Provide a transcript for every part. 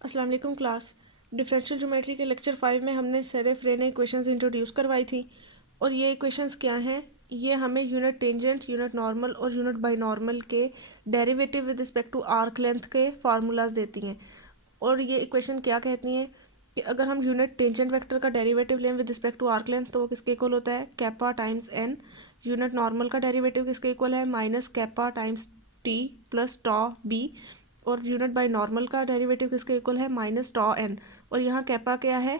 अस्सलाम वालेकुम class. Differential geometry के लेक्चर 5 में हमने सेरेफ-रेने इक्वेशंस इंट्रोड्यूस करवाई थी और ये इक्वेशंस क्या हैं? ये हमें यूनिट टेंजेंट, यूनिट नॉर्मल और यूनिट बाइनॉर्मल के derivative with respect to arc length के फार्मूलाज देती हैं। और ये इक्वेशन क्या कहती हैं कि अगर हम यूनिट टेंजेंट वेक्टर का डेरिवेटिव लें with respect to arc length तो वो किसके इक्वल होता है? Kappa times n. Unit normal का डेरिवेटिव किसके इक्वल है? Minus kappa times t plus tau b. और यूनिट बाई नॉर्मल का डेरिवेटिव किसके इक्वल है? Minus tau N. और यहाँ कैपा क्या है?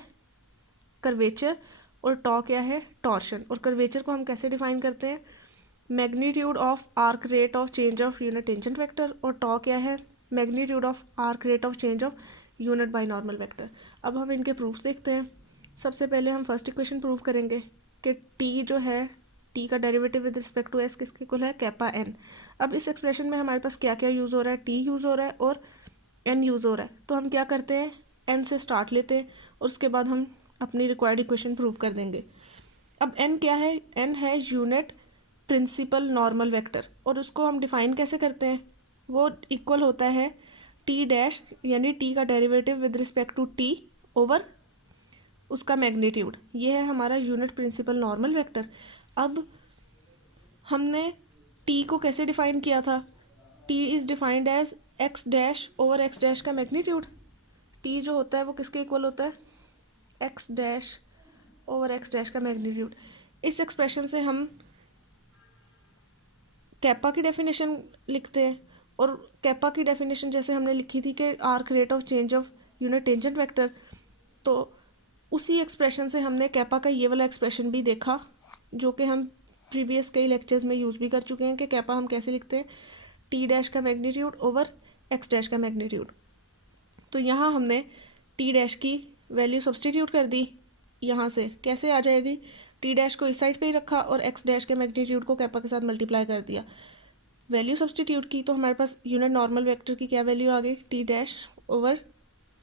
कर्वेचर। और टॉ क्या है? टॉर्शन। और कर्वेचर को हम कैसे डिफाइन करते हैं? Magnitude of arc rate of change of unit tangent vector. और टॉ क्या है? Magnitude of arc rate of change of unit by normal vector. अब हम इनके प्रूफ्स देखते हैं। सबसे पहले हम फर्स्ट इक्वेशन प्रूव करेंगे कि टी जो है, टी का derivative with respect to S किसके इक्वल है? Kappa N. अब इस एक्सप्रेशन में हमारे पास क्या क्या यूज़ हो रहा है? टी यूज़ हो रहा है और एन यूज़ हो रहा है। तो हम क्या करते हैं? एन से स्टार्ट लेते हैं और उसके बाद हम अपनी रिक्वायर्ड इक्वेशन प्रूव कर देंगे। अब एन क्या है? एन है यूनिट प्रिंसिपल नॉर्मल वेक्टर। और उसको हम डिफाइन कैसे करते हैं? वो इक्वल होता है टी डैश, यानी टी का derivative with respect to T over उसका मैग्नीट्यूड। ये है हमारा यूनिट प्रिंसिपल नॉर्मल वेक्टर। अब हमने टी को कैसे डिफाइन किया था? T is defined as X dash over X dash का मैग्नीट्यूड। टी जो होता है वो किसके इक्वल होता है? X dash over X dash का मैग्नीट्यूड। इस एक्सप्रेशन से हम कैपा की डेफिनेशन लिखते हैं। और कैपा की डेफिनेशन जैसे हमने लिखी थी कि arc rate of change of unit tangent vector, तो उसी एक्सप्रेशन से हमने कैपा का ये वाला एक्सप्रेशन भी देखा जो कि हम प्रीवियस कई लेक्चर्स में यूज़ भी कर चुके हैं कि कैपा हम कैसे लिखते हैं? टी डैश का मैग्नीट्यूड ओवर एक्स डैश का मैग्नीट्यूड। तो यहाँ हमने टी डैश की वैल्यू सब्सटीट्यूट कर दी। यहाँ से कैसे आ जाएगी? टी डैश को इस साइड पे ही रखा और एक्स डैश के मैग्नीट्यूड को कैपा के साथ मल्टीप्लाई कर दिया। वैल्यू सब्सटीट्यूट की तो हमारे पास यूनिट नॉर्मल वेक्टर की क्या वैल्यू आ गई? T dash over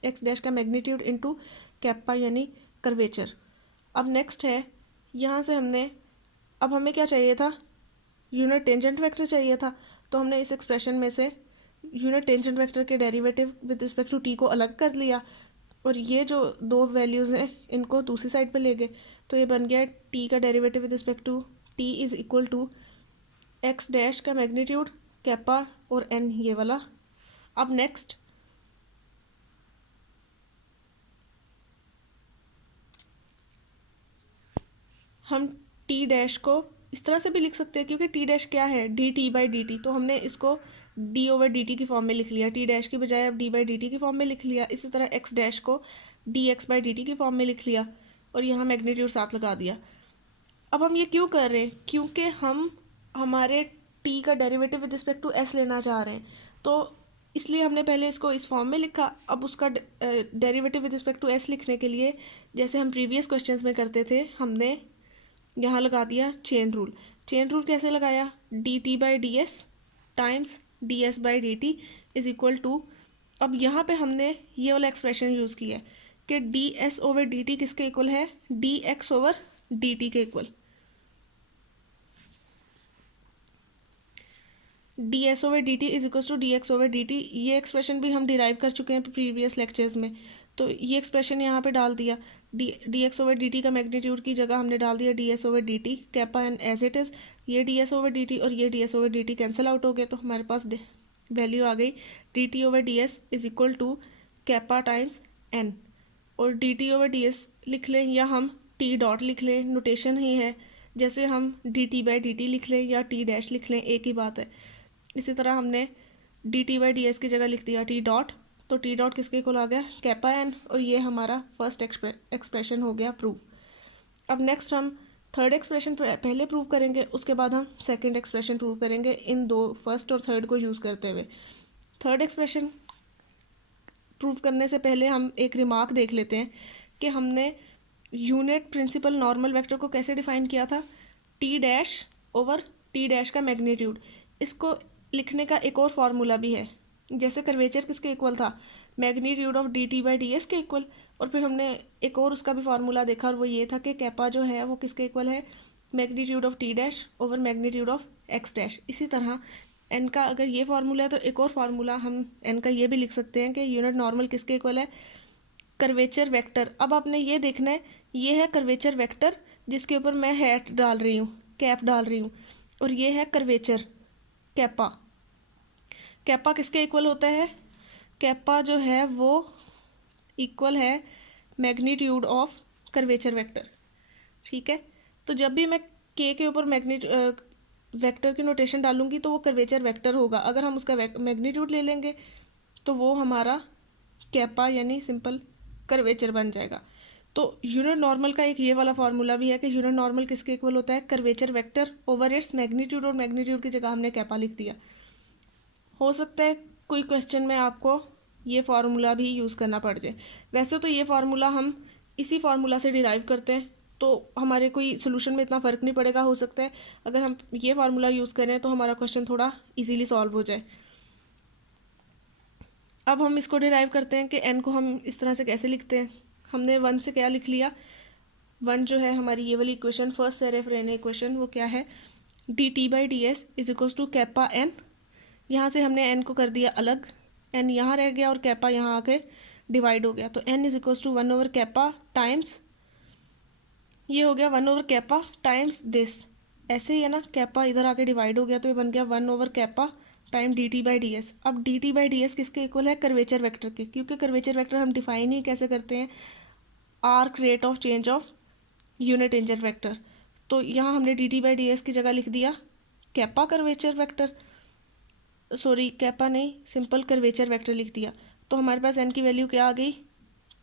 X dash का मैग्नीट्यूड इनटू कैपा यानी कर्वेचर। अब नेक्स्ट है, यहाँ से हमने, अब हमें क्या चाहिए था? यूनिट टेंजेंट वेक्टर चाहिए था। तो हमने इस एक्सप्रेशन में से यूनिट टेंजेंट वेक्टर के derivative with respect to T को अलग कर लिया और ये जो दो वैल्यूज़ हैं इनको दूसरी साइड पे ले गए। तो ये बन गया टी का derivative with respect to T is equal to X dash का मैग्नीट्यूड कैपा और एन ये वाला। अब नेक्स्ट हम टी डैश को इस तरह से भी लिख सकते हैं क्योंकि टी डैश क्या है? D T by D T. तो हमने इसको डी ओवर डी टी की फॉर्म में लिख लिया, टी डैश की बजाय अब डी बाई डी टी की फॉर्म में लिख लिया। इसी तरह एक्स डैश को D x by D T की फॉर्म में लिख लिया और यहाँ मैग्नीट्यूड साथ लगा दिया। अब हम ये क्यों कर रहे हैं? क्योंकि हम हमारे टी का derivative with respect to S लेना चाह रहे हैं, तो इसलिए हमने पहले इसको इस फॉर्म में लिखा। अब उसका derivative with respect to S लिखने के लिए जैसे हम प्रीवियस क्वेश्चंस में करते थे, हमने यहाँ लगा दिया चेन रूल। चेन रूल कैसे लगाया? D T by D S times D S by D T is equal to, अब यहाँ पे हमने ये वाला एक्सप्रेशन यूज़ किया है कि d s over d t किसके इक्वल है? D x over d t के equal. D s over d T is equal to d x over d t. ये एक्सप्रेशन भी हम डिराइव कर चुके हैं प्रीवियस लेक्चर्स में। तो ये एक्सप्रेशन यहाँ पे डाल दिया। D x over d t का मैग्नीट्यूड की जगह हमने डाल दिया d s over d t kappa n as it is. ये d s over d t और ये d s over d t cancel out हो गए तो हमारे पास वैल्यू आ गई d t over d S is equal to kappa times n. और D t over d s लिख लें या हम टी डॉट लिख लें, नोटेशन ही है। जैसे हम D T by D T लिख लें या टी डैश लिख लें, एक ही बात है। इसी तरह हमने D T by D S की जगह लिख दिया टी डॉट, तो टी डॉट किसके इक्वल आ गया? Kappa N. और ये हमारा फर्स्ट एक्सप्रेशन हो गया प्रूफ। अब नेक्स्ट हम थर्ड एक्सप्रेशन पहले प्रूव करेंगे, उसके बाद हम सेकंड एक्सप्रेशन प्रूव करेंगे इन दो, फर्स्ट और थर्ड को यूज़ करते हुए। थर्ड एक्सप्रेशन प्रूव करने से पहले हम एक रिमार्क देख लेते हैं कि हमने यूनिट प्रिंसिपल नॉर्मल वेक्टर को कैसे डिफाइन किया था? T dash over T dash का मैग्नीट्यूड। इसको लिखने का एक और फार्मूला भी है। जैसे कर्वेचर किसके इक्वल था? Magnitude of D T by D s के इक्वल। और फिर हमने एक और उसका भी फार्मूला देखा और वो ये था कि कैपा जो है वो किसके इक्वल है? Magnitude of T dash over magnitude of x dash. इसी तरह एन का अगर ये फार्मूला है तो एक और फार्मूला हम एन का ये भी लिख सकते हैं कि यूनिट नॉर्मल किसके इक्वल है, कर्वेचर वेक्टर। अब आपने ये देखना है, ये है कर्वेचर वेक्टर जिसके ऊपर मैं हैट डाल रही हूँ, कैप डाल रही हूँ, और ये है कर्वेचर कैपा। कैपा किसके इक्वल होता है, कैपा जो है वो इक्वल है मैग्नीट्यूड ऑफ कर्वेचर वेक्टर। ठीक है, तो जब भी मैं के ऊपर वेक्टर की नोटेशन डालूंगी तो वो कर्वेचर वेक्टर होगा। अगर हम उसका मैग्नीट्यूड ले लेंगे तो वो हमारा कैपा यानी सिंपल कर्वेचर बन जाएगा। तो यूनिट नॉर्मल का एक ये वाला फार्मूला भी है कि यूनिट नॉर्मल किसके इक्वल होता है, curvature vector over its magnitude, और मैग्नीट्यूड की जगह हमने कैपा लिख दिया। हो सकता है कोई क्वेश्चन में आपको ये फार्मूला भी यूज़ करना पड़ जाए। वैसे तो ये फार्मूला हम इसी फार्मूला से डिराइव करते हैं, तो हमारे कोई सोल्यूशन में इतना फ़र्क नहीं पड़ेगा। हो सकता है अगर हम ये फार्मूला यूज़ करें तो हमारा क्वेश्चन थोड़ा इजीली सॉल्व हो जाए। अब हम इसको डिराइव करते हैं कि एन को हम इस तरह से कैसे लिखते हैं। हमने वन से क्या लिख लिया, वन जो है हमारी ये वाली इक्वेशन, फर्स्ट सेरेफ्रेन इक्वेशन, वो क्या है, D T by D S is equals to kappa N. यहाँ से हमने एन को कर दिया अलग, एन यहाँ रह गया और कैपा यहाँ आके डिवाइड हो गया, तो N is equals to 1 over kappa times, ये हो गया 1 ओवर कैपा टाइम्स दिस। ऐसे ही है ना, कैपा इधर आके डिवाइड हो गया तो ये बन गया 1 over kappa time d T by D S. अब D T by D s किसके इक्वल है, कर्वेचर वेक्टर के, क्योंकि कर्वेचर वेक्टर हम डिफाइन ही कैसे करते हैं, arc rate of change of unit tangent vector. तो यहाँ हमने D T by D S की जगह लिख दिया kappa curvature vector, sorry kappa नहीं, सिंपल कर्वेचर वेक्टर लिख दिया। तो हमारे पास एन की वैल्यू क्या आ गई,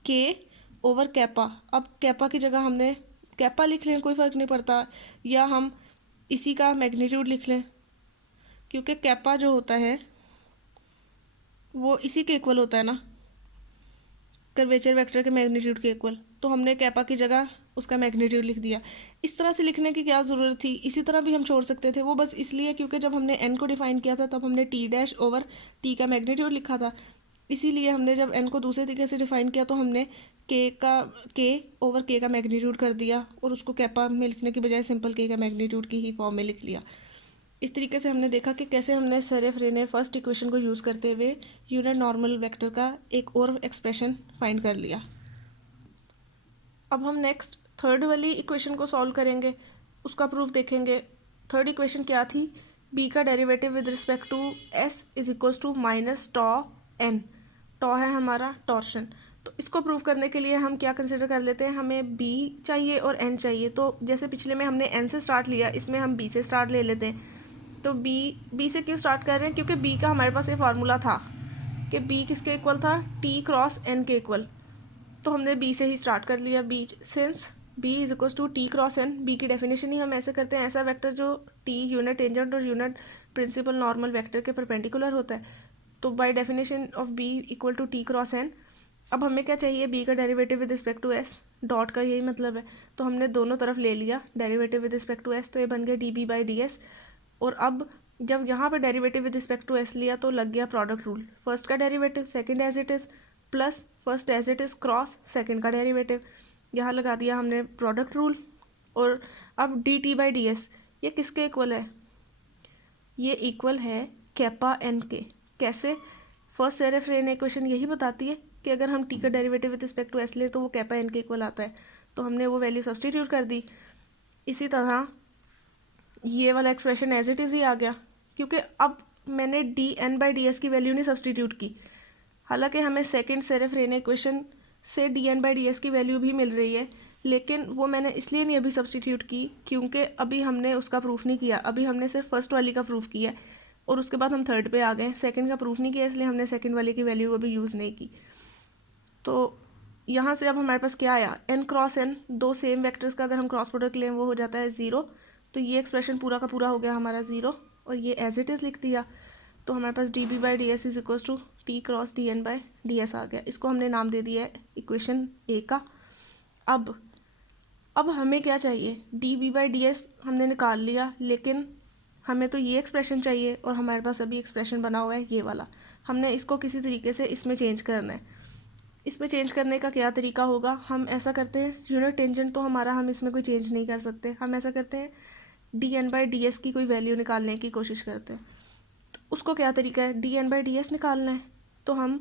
के ओवर कैपा। अब कैपा की जगह हमने कैपा लिख लें, कोई फ़र्क नहीं पड़ता, या हम इसी का मैग्नीट्यूड लिख लें, क्योंकि कैपा जो होता है वो इसी के इक्वल होता है ना, कर्वेचर वेक्टर के मैग्नीट्यूड के इक्वल। तो हमने कैपा की जगह उसका मैग्नीट्यूड लिख दिया। इस तरह से लिखने की क्या ज़रूरत थी, इसी तरह भी हम छोड़ सकते थे, वो बस इसलिए क्योंकि जब हमने एन को डिफाइन किया था तब हमने टी डैश ओवर टी का मैग्नीट्यूड लिखा था। इसीलिए हमने जब एन को दूसरे तरीके से डिफाइन किया तो हमने के ओवर के का मैग्नीट्यूड कर दिया, और उसको कैपा में लिखने की बजाय सिंपल के का मैग्नीट्यूड की ही फॉर्म में लिख लिया। इस तरीके से हमने देखा कि कैसे हमने सेरेफ्रेने फर्स्ट इक्वेशन को यूज़ करते हुए यूनिट नॉर्मल वेक्टर का एक और एक्सप्रेशन फाइंड कर लिया। अब हम नेक्स्ट थर्ड वाली इक्वेशन को सॉल्व करेंगे, उसका प्रूफ देखेंगे। थर्ड इक्वेशन क्या थी, बी का derivative with respect to s is equals to minus tau n. Tau है हमारा टॉर्शन। तो इसको प्रूव करने के लिए हम क्या कंसिडर कर लेते हैं, हमें बी चाहिए और एन चाहिए। तो जैसे पिछले में हमने एन से स्टार्ट लिया, इसमें हम बी से स्टार्ट ले लेते हैं। तो बी से क्यों स्टार्ट कर रहे हैं, क्योंकि बी का हमारे पास ये फार्मूला था कि बी किसके इक्वल था, टी क्रॉस एन के इक्वल। तो हमने बी से ही स्टार्ट कर लिया, B since B is equals to T cross N. B की डेफिनेशन ही हम ऐसे करते हैं, ऐसा वेक्टर जो टी यूनिट टेंजेंट और यूनिट प्रिंसिपल नॉर्मल वेक्टर के परपेंडिकुलर होता है। तो by definition of B equal to T cross N. अब हमें क्या चाहिए, बी का derivative with respect to S, dot का यही मतलब है। तो हमने दोनों तरफ ले लिया derivative with respect to S, तो ये बन गया D B by D S. और अब जब यहाँ पे derivative with respect to S लिया तो लग गया प्रोडक्ट रूल, फर्स्ट का derivative second as it is plus first as it is cross second का डेरिवेटिव, यहाँ लगा दिया हमने प्रोडक्ट रूल। और अब D T by D S ये किसके इक्वल है, ये इक्वल है कैपा एन के। कैसे, फर्स्ट सेरेफ्रेन इक्वेशन यही बताती है कि अगर हम टी का derivative with respect to S लें तो वो कैपा एन के इक्वल आता है। तो हमने वो वैल्यू सब्सटीट्यूट कर दी। इसी तरह ये वाला एक्सप्रेशन एज इट इज़ ही आ गया, क्योंकि अब मैंने D N by D S की वैल्यू नहीं सब्सटीट्यूट की। हालांकि हमें सेकंड सेरेफ्रेन इक्वेशन से D N by D S की वैल्यू भी मिल रही है, लेकिन वो मैंने इसलिए नहीं अभी सब्सटीट्यूट की क्योंकि अभी हमने उसका प्रूफ नहीं किया, अभी हमने सिर्फ फर्स्ट वाली का प्रूफ किया और उसके बाद हम थर्ड पे आ गए, सेकंड का प्रूफ नहीं किया, इसलिए हमने सेकंड वाली की वैल्यू अभी यूज़ नहीं की। तो यहाँ से अब हमारे पास क्या आया, एन क्रॉस एन, दो सेम वेक्टर्स का अगर हम क्रॉस प्रोडक्ट लें वो हो जाता है 0। तो ये एक्सप्रेशन पूरा का पूरा हो गया हमारा 0, और ये एज इट इज़ लिख दिया। तो हमारे पास D B by D S is equals to T cross d N by D s आ गया। इसको हमने नाम दे दिया है इक्वेशन ए का। अब हमें क्या चाहिए, D B by D S हमने निकाल लिया, लेकिन हमें तो ये एक्सप्रेशन चाहिए और हमारे पास अभी एक्सप्रेशन बना हुआ है ये वाला। हमने इसको किसी तरीके से इसमें चेंज करना है। इसमें चेंज करने का क्या तरीका होगा, हम ऐसा करते हैं, यूनिट टेंजेंट तो हमारा हम इसमें कोई चेंज नहीं कर सकते, हम ऐसा करते हैं D N by D S की कोई वैल्यू निकालने की कोशिश करते हैं। तो उसको क्या तरीका है, D N by D S निकालना है। तो हम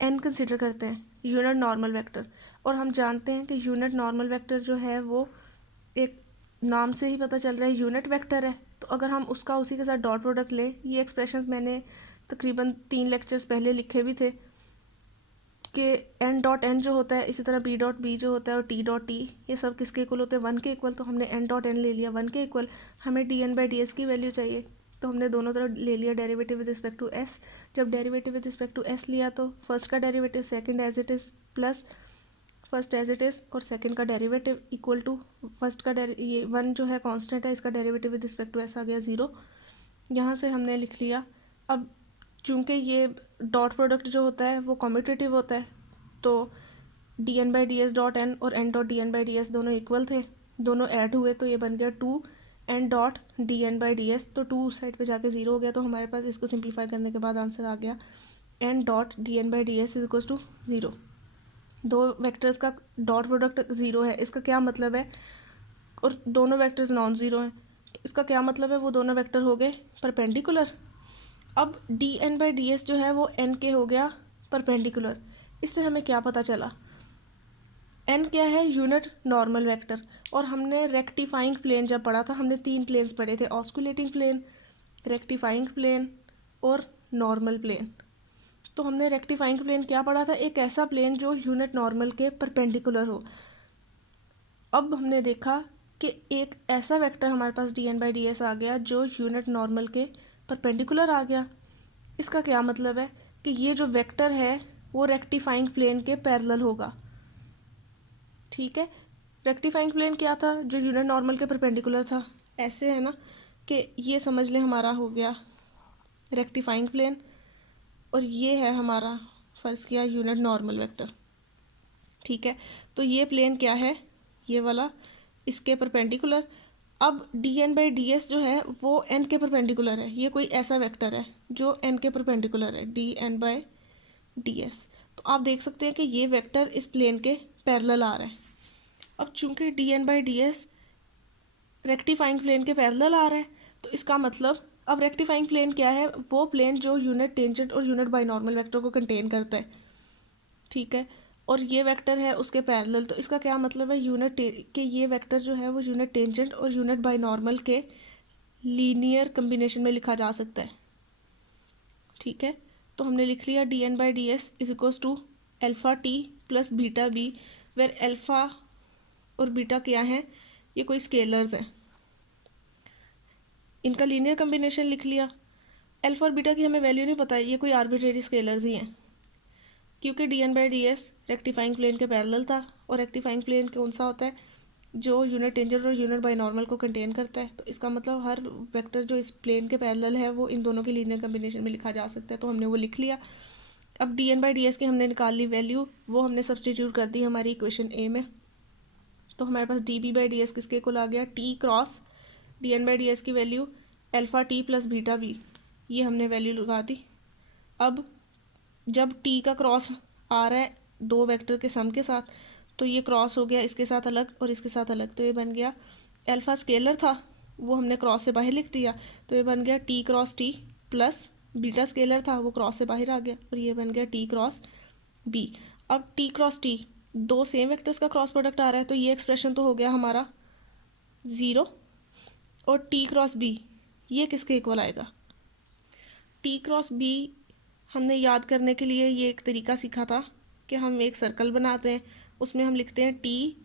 एन कंसिडर करते हैं यूनिट नॉर्मल वेक्टर, और हम जानते हैं कि यूनिट नॉर्मल वेक्टर जो है वो एक नाम से ही पता चल रहा है यूनिट वेक्टर है। तो अगर हम उसका उसी के साथ डॉट प्रोडक्ट लें, ये एक्सप्रेशंस मैंने तकरीबन 3 लेक्चर्स पहले लिखे भी थे कि एन डॉट एन जो होता है, इसी तरह बी डॉट बी जो होता है और टी डॉट टी, ये सब किसके इक्वल होते हैं, 1 के इक्वल। तो हमने एन डॉट एन ले लिया 1 के इक्वल, हमें d N by D S की वैल्यू चाहिए, तो हमने दोनों तरफ ले लिया derivative with respect to s. जब derivative with respect to S लिया तो फर्स्ट का derivative second as it is plus first as it is, और सेकंड का डेरिवेटिव इक्वल टू फर्स्ट का ये 1 जो है कांस्टेंट है, इसका derivative with respect to s आ गया 0। यहाँ से हमने लिख लिया। अब चूंकि ये डॉट प्रोडक्ट जो होता है वो कॉम्यूटेटिव होता है, तो d N by D s dot n और n dot D N by D s दोनों इक्वल थे, दोनों ऐड हुए तो ये बन गया 2 n dot D N by D S. तो 2 उस साइड पे जाके 0 हो गया, तो हमारे पास इसको सिंप्लीफाई करने के बाद आंसर आ गया N dot D N by D S is equal to 0। दो वेक्टर्स का डॉट प्रोडक्ट 0 है, इसका क्या मतलब है, और दोनों वेक्टर्स नॉन ज़ीरो हैं, तो इसका क्या मतलब है, वो दोनों वेक्टर हो गए परपेंडिकुलर। अब D N by D S जो है वो एन के हो गया परपेंडिकुलर। इससे हमें क्या पता चला, एन क्या है, यूनिट नॉर्मल वेक्टर। और हमने रेक्टिफाइंग प्लेन जब पढ़ा था, हमने 3 प्लेन्स पढ़े थे, ऑस्कुलेटिंग प्लेन, रेक्टिफाइंग प्लेन और नॉर्मल प्लेन। तो हमने रेक्टिफाइंग प्लेन क्या पढ़ा था, एक ऐसा प्लेन जो यूनिट नॉर्मल के परपेंडिकुलर हो। अब हमने देखा कि एक ऐसा वेक्टर हमारे पास D N by D s आ गया जो यूनिट नॉर्मल के परपेंडिकुलर आ गया। इसका क्या मतलब है कि ये जो वेक्टर है वो रेक्टिफाइंग प्लेन के पैरेलल होगा। ठीक है, रेक्टिफाइंग प्लेन क्या था, जो यूनिट नॉर्मल के परपेंडिकुलर था। ऐसे है ना कि ये समझ लें हमारा हो गया रेक्टिफाइंग प्लेन, और ये है हमारा फ़र्ज़ किया यूनिट नॉर्मल वेक्टर। ठीक है, तो ये प्लेन क्या है, ये वाला, इसके परपेंडिकुलर। अब D N by D S जो है वो एन के परपेंडिकुलर है, ये कोई ऐसा वेक्टर है जो एन के परपेंडिकुलर है, D N by D S. तो आप देख सकते हैं कि ये वेक्टर इस प्लेन के पैरेलल आ रहा है। अब चूंकि D N by D S rectifying plane के पैरेलल आ रहा है, तो इसका मतलब अब रेक्टिफाइंग प्लेन क्या है, वो प्लेन जो यूनिट टेंजेंट और यूनिट बाइनॉर्मल वेक्टर को कंटेन करता है। ठीक है, और ये वेक्टर है उसके पैरेलल, तो इसका क्या मतलब है, कि ये वेक्टर जो है वो यूनिट टेंजेंट और यूनिट बाइनॉर्मल के लीनियर कम्बिनेशन में लिखा जा सकता है। ठीक है, तो हमने लिख लिया D N by D S is equals to alpha T plus beta B, where alpha और बीटा क्या हैं, ये कोई स्केलर्स हैं, इनका लीनियर कम्बिनेशन लिख लिया। एल्फ़ा और बीटा की हमें वैल्यू नहीं पता है, ये कोई आर्बिट्रेरी स्केलर्स ही हैं, क्योंकि D N by D S rectifying plane के पैरेलल था, और रेक्टिफाइंग प्लेन कौन सा होता है, जो यूनिट टेंजेंट और यूनिट बाइनॉर्मल को कंटेन करता है। तो इसका मतलब हर वेक्टर जो इस प्लेन के पैरेलल है वो इन दोनों के लीनियर कम्बिनेशन में लिखा जा सकता है, तो हमने वो लिख लिया। अब D N by D S की हमने निकाल ली वैल्यू, वो हमने सब्सटीट्यूट कर दी हमारी इक्वेशन ए में। तो हमारे पास D B by D s किसके इक्वल आ गया, T cross d N by D S की value alpha T plus beta b, ये हमने वैल्यू लगा दी। अब जब टी का क्रॉस आ रहा है दो वेक्टर के सम के साथ, तो ये क्रॉस हो गया इसके साथ अलग और इसके साथ अलग, तो ये बन गया एल्फ़ा स्केलर था वो हमने क्रॉस से बाहर लिख दिया, तो ये बन गया T cross T, plus beta scalar था वो क्रॉस से बाहर आ गया और ये बन गया टी क्रॉस बी। अब टी क्रॉस टी, दो सेम वेक्टर्स का क्रॉस प्रोडक्ट आ रहा है, तो ये एक्सप्रेशन तो हो गया हमारा 0, और टी क्रॉस बी ये किसके इक्वल आएगा, टी क्रॉस बी हमने याद करने के लिए ये एक तरीका सीखा था कि हम एक सर्कल बनाते हैं, उसमें हम लिखते हैं टी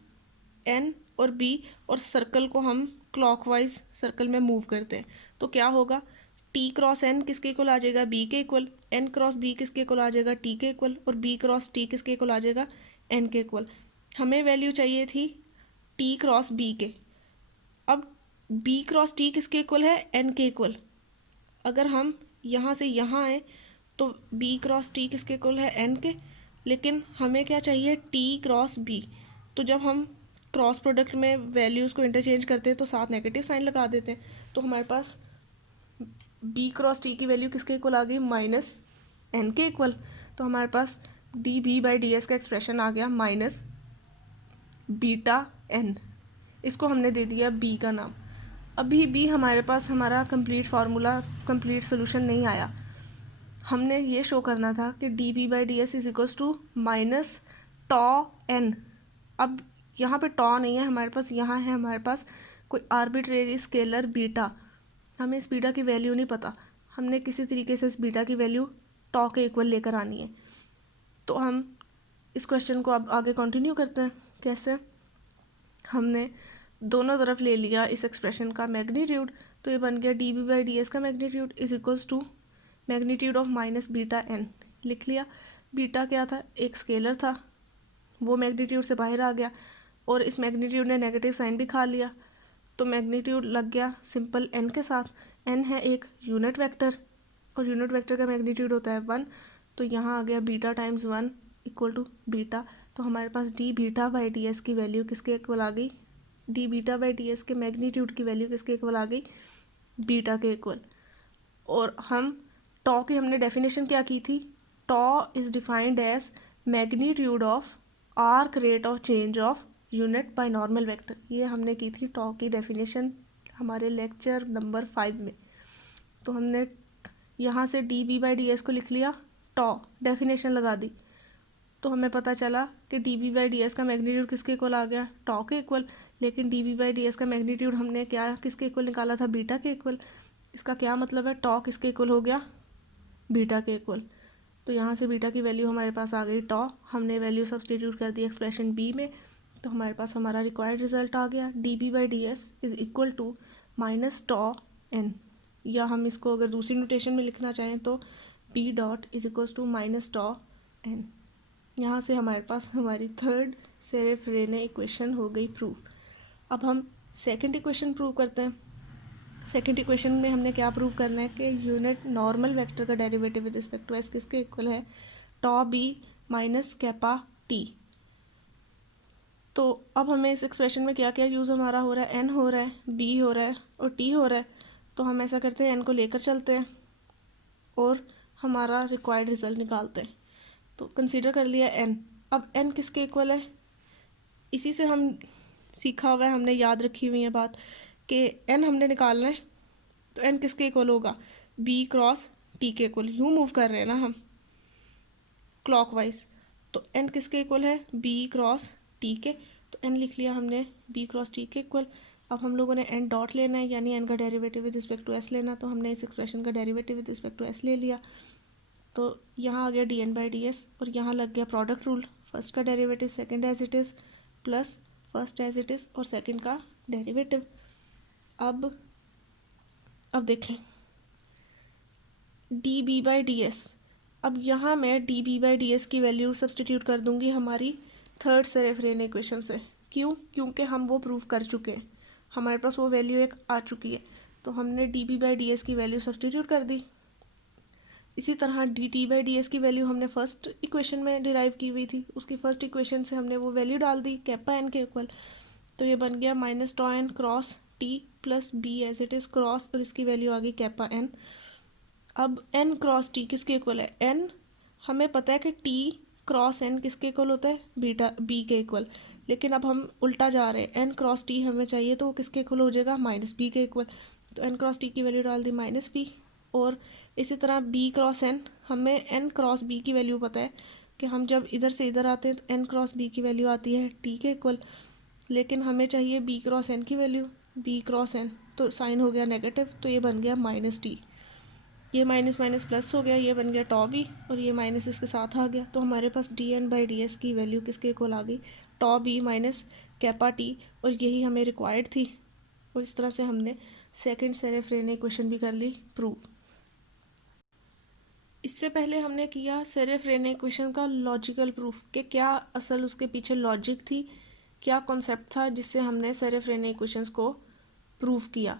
एन और बी, और सर्कल को हम क्लॉकवाइज सर्कल में मूव करते हैं। तो क्या होगा, टी क्रॉस एन किसके इक्वल आ जाएगा, बी के इक्वल, एन क्रॉस बी किसके इक्वल आ जाएगा, टी के इक्वल, और बी क्रॉस टी किसके इक्वल आ जाएगा, एन के इक्वल। हमें वैल्यू चाहिए थी टी क्रॉस बी के। अब बी क्रॉस टी किसके इक्वल है, एन के इक्वल। अगर हम यहाँ से यहाँ आए तो बी क्रॉस टी किसके इक्वल है, एन के, लेकिन हमें क्या चाहिए, टी क्रॉस बी। तो जब हम क्रॉस प्रोडक्ट में वैल्यूज़ को इंटरचेंज करते हैं तो साथ नेगेटिव साइन लगा देते हैं, तो हमारे पास बी क्रॉस टी की वैल्यू किसके इक्वल आ गई, माइनस एन के इक्वल। तो हमारे पास D B by D S का एक्सप्रेशन आ गया माइनस बीटा एन, इसको हमने दे दिया बी का नाम। अभी भी हमारे पास हमारा कंप्लीट फार्मूला, कंप्लीट सोल्यूशन नहीं आया। हमने ये शो करना था कि D B by D S is equals to minus tau N. अब यहाँ पे टॉ नहीं है हमारे पास, यहाँ है हमारे पास कोई आर्बिट्रेरी स्केलर बीटा। हमें इस बीटा की वैल्यू नहीं पता, हमने किसी तरीके से इस बीटा की वैल्यू टॉ के इक्वल लेकर आनी है। तो हम इस क्वेश्चन को अब आगे कंटिन्यू करते हैं। कैसे? हमने दोनों तरफ ले लिया इस एक्सप्रेशन का मैग्नीट्यूड, तो ये बन गया D B by D S का magnitude is equals to magnitude of minus beta n. लिख लिया। बीटा क्या था? एक स्केलर था, वो मैग्नीट्यूड से बाहर आ गया और इस मैग्नीट्यूड ने नेगेटिव साइन भी खा लिया, तो मैग्नीट्यूड लग गया सिंपल एन के साथ। एन है एक यूनिट वेक्टर और यूनिट वेक्टर का मैग्नीट्यूड होता है 1, तो यहाँ आ गया beta times 1 equal to beta. तो हमारे पास d beta by D S की वैल्यू किसके इक्वल आ गई? D beta by D s के मैग्नीट्यूड की वैल्यू किसके इक्वल आ गई? बीटा के इक्वल। और हम टॉ की हमने डेफिनेशन क्या की थी? Tau is defined as magnitude of arc rate of change of unit binormal vector. ये हमने की थी टॉ की डेफिनेशन हमारे लेक्चर नंबर 5 में। तो हमने यहाँ से D B by D S को लिख लिया, टॉ डेफिनेशन लगा दी, तो हमें पता चला कि D B by D S का मैग्नीट्यूड किसके इक्वल आ गया? टॉ के इक्वल। लेकिन D B by D S का मैग्नीट्यूड हमने क्या किसके इक्वल निकाला था? बीटा के इक्वल। इसका क्या मतलब है? टॉ किसके इक्वल हो गया? बीटा के इक्वल। तो यहाँ से बीटा की वैल्यू हमारे पास आ गई टॉ, हमने वैल्यू सब्सटीट्यूट कर दी एक्सप्रेशन बी में, तो हमारे पास हमारा रिक्वायर्ड रिजल्ट आ गया D B by D S is equal to minus tau N, या हम इसको अगर दूसरी नोटेशन में लिखना चाहें तो B dot is equals to minus tau N. यहाँ से हमारे पास हमारी थर्ड सेरेफ्रेने इक्वेशन हो गई प्रूफ। अब हम सेकंड इक्वेशन प्रूव करते हैं। सेकंड इक्वेशन में हमने क्या प्रूव करना है कि यूनिट नॉर्मल वेक्टर का derivative with respect to S किसके इक्वल है? Tau B minus kappa T. तो अब हमें इस एक्सप्रेशन में क्या क्या यूज़ हमारा हो रहा है? एन हो रहा है, बी हो रहा है और टी हो रहा है। तो हम ऐसा करते हैं, एन को लेकर चलते हैं और हमारा रिक्वायर्ड रिजल्ट निकालते हैं। तो कंसीडर कर लिया एन। अब एन किसके इक्वल है? इसी से हम सीखा हुआ है, हमने याद रखी हुई है बात कि एन हमने निकालना है, तो एन किसके इक्वल होगा? बी क्रॉस टी के इक्वल। यूँ मूव कर रहे हैं ना हम क्लॉकवाइज, तो एन किसके इक्वल है? बी क्रॉस टी के। तो एन लिख लिया हमने बी क्रॉस टी के इक्वल। अब हम लोगों ने एन डॉट लेना है, यानी एन का derivative with respect to S लेना, तो हमने इस एक्सप्रेशन का derivative with respect to S ले लिया। तो यहाँ आ गया D N by D S और यहाँ लग गया प्रोडक्ट रूल, फर्स्ट का derivative second as it is plus first as it is और सेकंड का डेरिवेटिव। अब देखें D B by D S. अब यहाँ मैं D B by D S की वैल्यू सब्सटीट्यूट कर दूँगी हमारी थर्ड सेरेफ्रेने इक्वेशन से। क्यों? क्योंकि हम वो प्रूव कर चुके हैं, हमारे पास वो वैल्यू एक आ चुकी है, तो हमने D B by D S की वैल्यू सब्सटीट्यूट कर दी। इसी तरह D T by D S की वैल्यू हमने फर्स्ट इक्वेशन में डिराइव की हुई थी, उसकी फर्स्ट इक्वेशन से हमने वो वैल्यू डाल दी कैपा एन के इक्वल, तो ये बन गया minus tau N cross T plus B as it is cross, और इसकी वैल्यू आ गई कैपा एन। अब एन क्रॉस टी किसके इक्वल है? एन हमें पता है कि टी क्रॉस एन किसके इक्वल होता है? बीटा बी के इक्वल। लेकिन अब हम उल्टा जा रहे हैं, एन क्रॉस टी हमें चाहिए तो वो किसके इक्वल हो जाएगा? माइनस बी के इक्वल। तो एन क्रॉस टी की वैल्यू डाल दी माइनस बी, और इसी तरह बी क्रॉस एन, हमें एन क्रॉस बी की वैल्यू पता है कि हम जब इधर से इधर आते हैं तो एन क्रॉस बी की वैल्यू आती है टी के इक्वल, लेकिन हमें चाहिए बी क्रॉस एन की वैल्यू, बी क्रॉस एन, तो साइन हो गया नेगेटिव, तो ये बन गया माइनस टी। ये माइनस माइनस प्लस हो गया, ये बन गया टॉ बी, और ये माइनस इसके साथ आ गया, तो हमारे पास D N by D S की वैल्यू किसके इक्वल आ गई? Tau B minus kappa T, और यही हमें रिक्वायर्ड थी। और इस तरह से हमने सेकंड सेरेफ्रेने इक्वेशन भी कर ली प्रूव। इससे पहले हमने किया सेरेफ्रेने इक्वेशन का लॉजिकल प्रूफ, कि क्या असल उसके पीछे लॉजिक थी, क्या कॉन्सेप्ट था जिससे हमने सेरेफ्रेने इक्वेशंस को प्रूफ किया,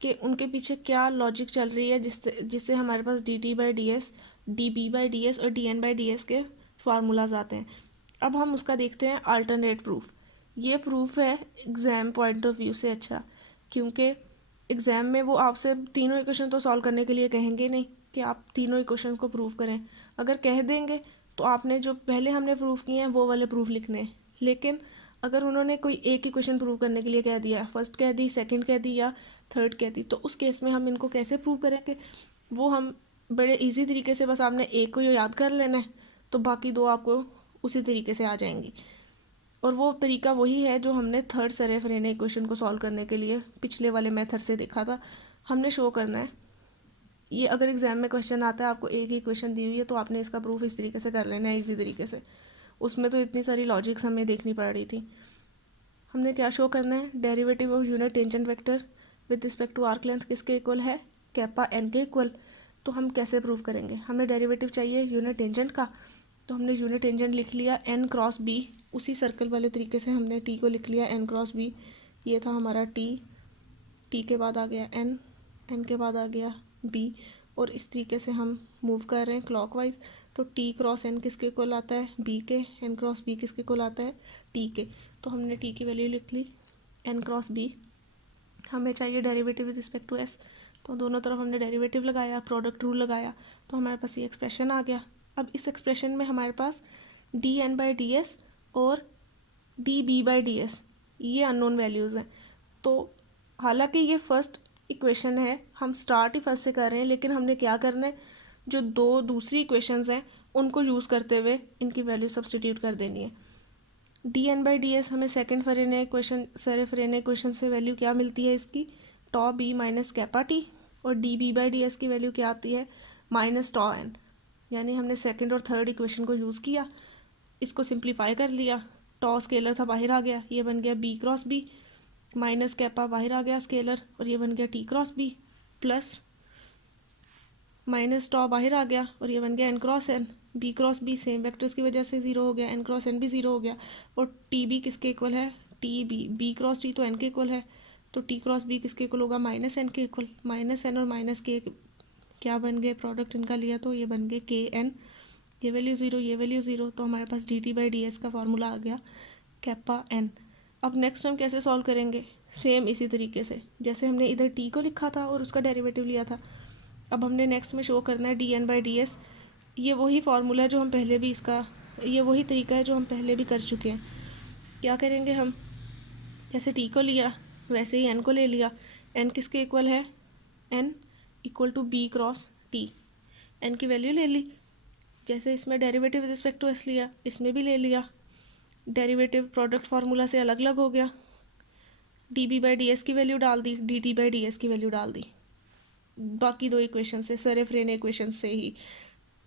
कि उनके पीछे क्या लॉजिक चल रही है जिससे हमारे पास D T by D s, d B by D S और d N by D s के फार्मूलाज आते हैं। अब हम उसका देखते हैं अल्टरनेट प्रूफ। ये प्रूफ है एग्ज़ाम पॉइंट ऑफ व्यू से अच्छा, क्योंकि एग्ज़ाम में वो आपसे तीनों इक्वेशन तो सॉल्व करने के लिए कहेंगे नहीं कि आप तीनों इक्वेशन को प्रूव करें। अगर कह देंगे तो आपने जो पहले हमने प्रूफ किए हैं वो वाले प्रूफ लिखने हैं, लेकिन अगर उन्होंने कोई एक इक्वेशन प्रूव करने के लिए कह दिया, फर्स्ट कह दी, सेकंड कह दी या थर्ड कह दी, तो उस केस में हम इनको कैसे प्रूव करेंगे? वो हम बड़े इजी तरीके से, बस आपने एक को याद कर लेना है तो बाकी दो आपको उसी तरीके से आ जाएंगी। और वो तरीका वही है जो हमने थर्ड सेरेफ-रेने इक्वेशन को सॉल्व करने के लिए पिछले वाले मेथड से देखा था। हमने शो करना है, ये अगर एग्जाम में क्वेश्चन आता है, आपको एक ही इक्वेशन दी हुई है, तो आपने इसका प्रूफ इस तरीके से कर लेना है, इजी तरीके से। उसमें तो इतनी सारी लॉजिक्स हमें देखनी पड़ रही थी। हमने क्या शो करना है? Derivative of unit tangent vector with respect to arc length किसके इक्वल है? कैपा एन के इक्वल। तो हम कैसे प्रूव करेंगे? हमें डेरिवेटिव चाहिए यूनिट टेंजेंट का, तो हमने यूनिट टेंजेंट लिख लिया एन क्रॉस बी। उसी सर्कल वाले तरीके से हमने टी को लिख लिया एन क्रॉस बी। ये था हमारा टी, टी के बाद आ गया एन, एन के बाद आ गया बी, और इस तरीके से हम मूव कर रहे हैं क्लॉकवाइज। तो टी क्रॉस एन किसके इक्वल आता है? बी के। एन क्रॉस बी किसके इक्वल आता है? टी के। तो हमने टी की वैल्यू लिख ली एन क्रॉस बी। हमें चाहिए derivative with respect to S, तो दोनों तरफ हमने डेरिवेटिव लगाया, प्रोडक्ट रूल लगाया, तो हमारे पास ये एक्सप्रेशन आ गया। अब इस एक्सप्रेशन में हमारे पास D N by D S और D B by D S ये अननोन वैल्यूज़ हैं। तो हालांकि ये फर्स्ट इक्वेशन है, हम स्टार्ट ही फर्स्ट से कर रहे हैं, लेकिन हमने क्या करना है, जो दो दूसरी इक्वेशंस हैं उनको यूज़ करते हुए इनकी वैल्यू सब्सटीट्यूट कर देनी है। D N by D S हमें second Frenet equation, Serret Frenet equation से वैल्यू क्या मिलती है इसकी? Tau B minus kappa T. और D B by D S की वैल्यू क्या आती है? Minus tau N. यानी हमने सेकेंड और थर्ड इक्वेशन को यूज़ किया, इसको सिंप्लीफाई कर लिया। टॉ स्केलर था, बाहर आ गया, ये बन गया B cross B, minus kappa बाहर आ गया स्केलर, और ये बन गया T cross B, plus minus tau बाहर आ गया और ये बन गया N cross N. B cross B same vectors की वजह से ज़ीरो हो गया, एन क्रॉस एन भी ज़ीरो हो गया। और टी बी किसके इक्वल है? T B, B cross T तो एन के इक्वल है, तो टी क्रॉस बी किसके इक्वल होगा? माइनस एन के इक्वल। माइनस एन और माइनस के क्या बन गए? प्रोडक्ट इनका लिया तो ये बन गए के एन। ये वैल्यू ज़ीरो, ये वैल्यू ज़ीरो, तो हमारे पास D T by D S का फार्मूला आ गया कैपा एन। अब नेक्स्ट हम कैसे सॉल्व करेंगे? सेम इसी तरीके से जैसे हमने इधर टी को लिखा था और उसका डेरिवेटिव लिया था। अब हमने नेक्स्ट में शो करना है D N by D S. ये वही फार्मूला है जो हम पहले भी इसका, ये वही तरीका है जो हम पहले भी कर चुके हैं। क्या करेंगे हम? जैसे टी को लिया वैसे ही एन को ले लिया। एन किसके इक्वल है? N equal to B cross T. N की वैल्यू ले ली, जैसे इसमें derivative with respect to S लिया, इसमें भी ले लिया। डेरिवेटिव प्रोडक्ट फार्मूला से अलग अलग हो गया। D B by D S की वैल्यू डाल दी, D T by D S की वैल्यू डाल दी, बाकी दो इक्वेशन से, सेरेफ-रेने इक्वेशन से ही।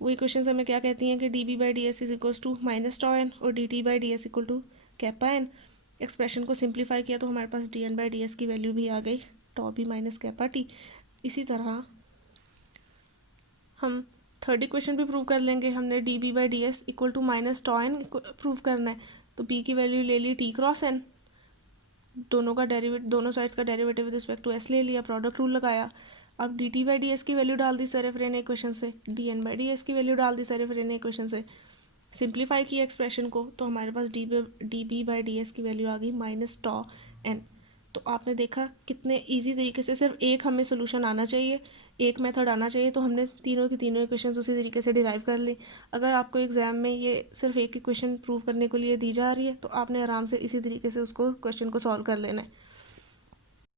वो इक्वेशन हमें क्या कहती हैं कि D B by D S is equals to minus tau N और D T by D S equal to kappa N. Expression को सिंप्लीफाई किया तो हमारे पास D N by D S की वैल्यू भी आ गई, tau B minus kappa T. इसी तरह हम थर्ड इक्वेशन भी प्रूव कर लेंगे। हमने D B by D S equal to minus tau N prove करना है, तो बी की वैल्यू ले ली टी क्रॉस एन, दोनों का डेरिवेटिव, दोनों साइड्स का derivative with respect to S ले लिया, प्रोडक्ट रूल लगाया। अब D T by D S की वैल्यू डाल दी सेरेफ-रेने इक्वेशन से, D N by D S की वैल्यू डाल दी सेरेफ-रेने इक्वेशन से, सिंप्लीफाई किया एक्सप्रेशन को, तो हमारे पास D B by D S की वैल्यू आ गई माइनस टॉ एन। तो आपने देखा कितने इजी तरीके से, सिर्फ एक हमें सोल्यूशन आना चाहिए, एक मेथड आना चाहिए, तो हमने तीनों की तीनों इक्वेशंस उसी तरीके से डिराइव कर ली। अगर आपको एग्जाम में ये सिर्फ एक इक्वेशन प्रूव करने के लिए दी जा रही है, तो आपने आराम से इसी तरीके से उसको क्वेश्चन को सॉल्व कर लेना है।